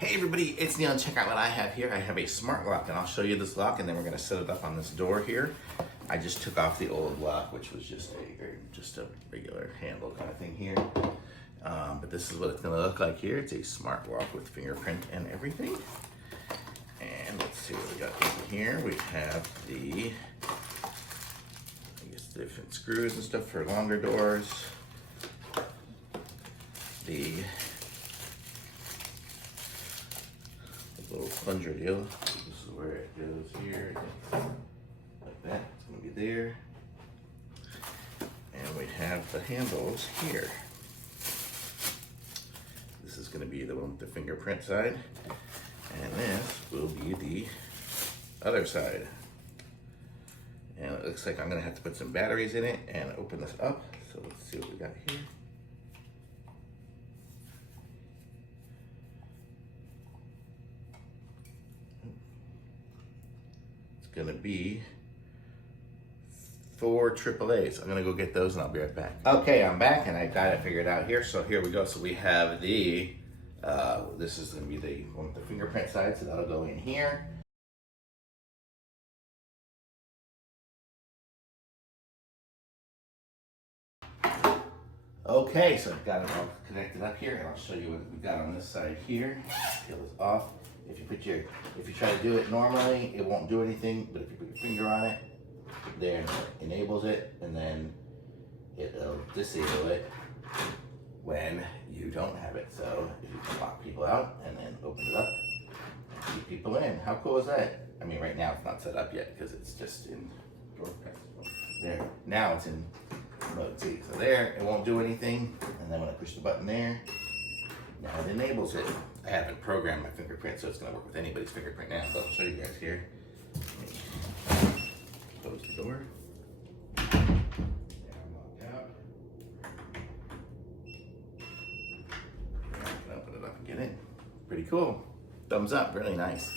Hey everybody, it's Neil, and check out what I have here. I have a smart lock, and I'll show you this lock, and then we're gonna set it up on this door here. I just took off the old lock, which was just a regular handle kind of thing here. But this is what it's gonna look like here. It's a smart lock with fingerprint and everything. And let's see what we got in here. We have the, different screws and stuff for longer doors. The little plunger deal. This is where it goes here, like that. It's gonna be there. And we have the handles here. This is gonna be the one with the fingerprint side. And this will be the other side. And it looks like I'm gonna have to put some batteries in it and open this up. So let's see what we got here. It's gonna be 4 AAAs. I'm gonna go get those and I'll be right back. Okay, I'm back and I got it figured out here. So here we go. So we have the, this is gonna be the one with the fingerprint side, so that'll go in here. Okay, so I've got it all connected up here, and I'll show you what we got on this side here. Peel this off. If you try to do it normally, it won't do anything, but if you put your finger on it, there, it enables it, and then it'll disable it when you don't have it. So if you can lock people out and then open it up and keep people in. How cool is that? I mean, right now it's not set up yet because it's just in door press. There, now it's in mode. See, so there, it won't do anything, and then when I push the button there, now it enables it. I haven't programmed my fingerprint, so it's gonna work with anybody's fingerprint now, so I'll show you guys here. Close the door. Now I'm locked out. I can open it up and get in. Pretty cool. Thumbs up, really nice.